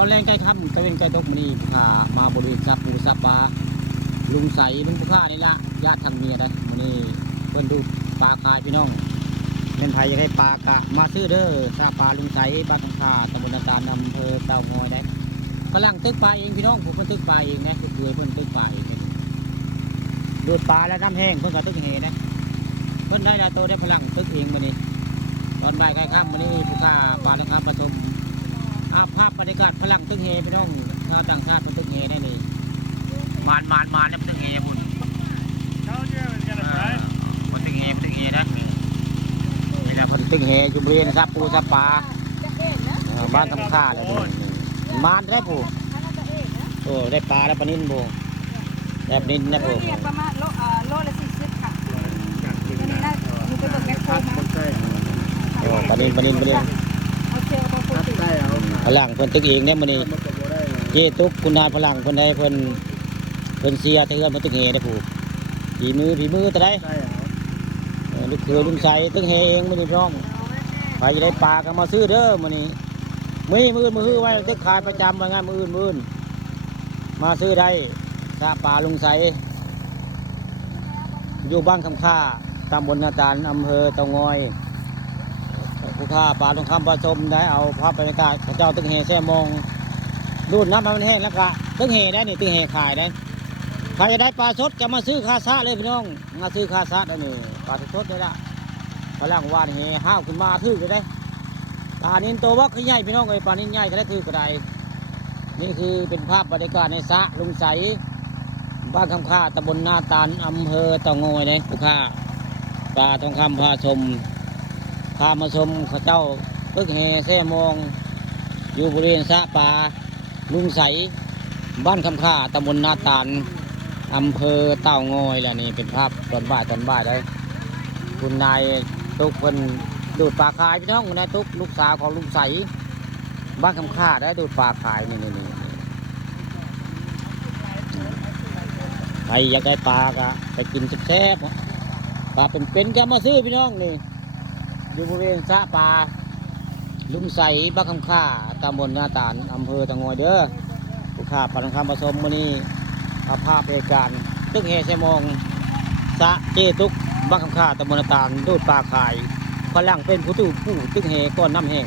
อนแรงใกล้ค่ำตะเวนใกล้ตกมื้อนี้ผู้ค้ามาบริเวณซับปูซับปลาลุงใสมันผู้ค้านี่ละญาติทางเมียได้มื้อนี้เพิ่นดูปลาคายพี่น้องเล่นไผอยากได้ปลากะมาซื้อเด้อซาปลาลุงใสบ้านคำคาตำบลนาตาลอำเภอเต่างอยได้กำลังตึกปลาเองพี่น้องผมเพิ่นตึกปลาเองนะคือเพิ่นตึกปลาเองดูดปลาแล้วน้ำแห้งเพิ่นก็ตึกแหนะเพิ่นได้หลายตัวได้พลังตึกเองมื้อนี้ตอนบ่ายใกล้ค่ำมื้อนี้ผู้ค้าปลานะครับผสมภาพบรรยากาศพลังตึกเฮพี่น้องชาวต่างชาติเป็นตึกเฮได้เลยมานแล้วตึกเฮบุญมันตึกเฮนะนี่แหละคนตึกเฮอยู่บริเวณซับปูซับปลาบ้านทำข้าเลยมานได้ปูโอ้ได้ปลาได้ปลานิ่นปูได้ปลานิ่นนะปูประมาณโลละ40ค่ะนี่นะมีกระบอกแมคโครมาปลานิ่นเอาเชือกเอาปูติดพลังเพิ่นตึกเองเนี่ยมันนี่เจตุกคุณนายพลังเพิ่นได้เพิ่นเสียเทือนเพิ่นตึกเฮได้ปูผีมือแต่ได้ลูกเขือลุงใสตึกเฮเองมันนี่พี่น้องไปจะได้ปลากันมาซื้อเด้อมันนี่มือไว้ตึกขายประจำว่างั้นมืออื่นมาซื้อได้ซาปลาลุงใสอยู่บ้านคำค่าตำบลนาตาลอำเภอเต่างอยผู้ค้าปลาทองคำปลาชมได้เอาภาพบรรยากาศเจ้าตึกเฮแซ่มองดูดน้ำมันแห้งแล้วก็ตึกเฮได้นี่ตึกเฮขายได้ใครจะได้ปลาสดจะมาซื้อคาซะเลยพี่น้องมาซื้อคาซะได้นี่ปลาสดได้ละพลังวานเฮห้าวขึ้นมาถือก็ได้ปลานินโตว่าคือใหญ่พี่น้องเอ้ยปลานินใหญ่ก็ได้ถือก็ได้นี่คือเป็นภาพบรรยากาศในสระลุงใสบ้านคำค่าตำบลนาตาลอำเภอเต่างอยเลยผู้ค้าปลาทองคำพาชมพามาชมข้าเจ้าตึกเฮแซ่มองอยู่บริเวณสระปลาลุงใสบ้านคำค่าตำบลนาตาลอำเภอเต่างอยแหละนี่เป็นภาพตอนบ่ายได้คุณนายตุกคนดูดปลาคายพี่น้องนายตุกลูกสาวของลุงใสบ้านคำค่าได้ดูดปลาคายนี่ใครอยากได้ปลาก็ไปกินแซ่บๆปลาเป็นก็มาซื้อพี่น้องนี่อยู่บริเวณสระปลาลุงใสบ้านคำค่าตำบลนาตาลอำเภอเต่างอยเด้อผู้ค้าปลาทองคำผสมมื้อนี้ภาพเหตุการณ์ตึกเฮแซมองสะเจตุกบ้านคำค่าตำบลนาตาลดูดปลาขายพลังเป็นผู้ตึกเฮก้อนน้ำแห้ง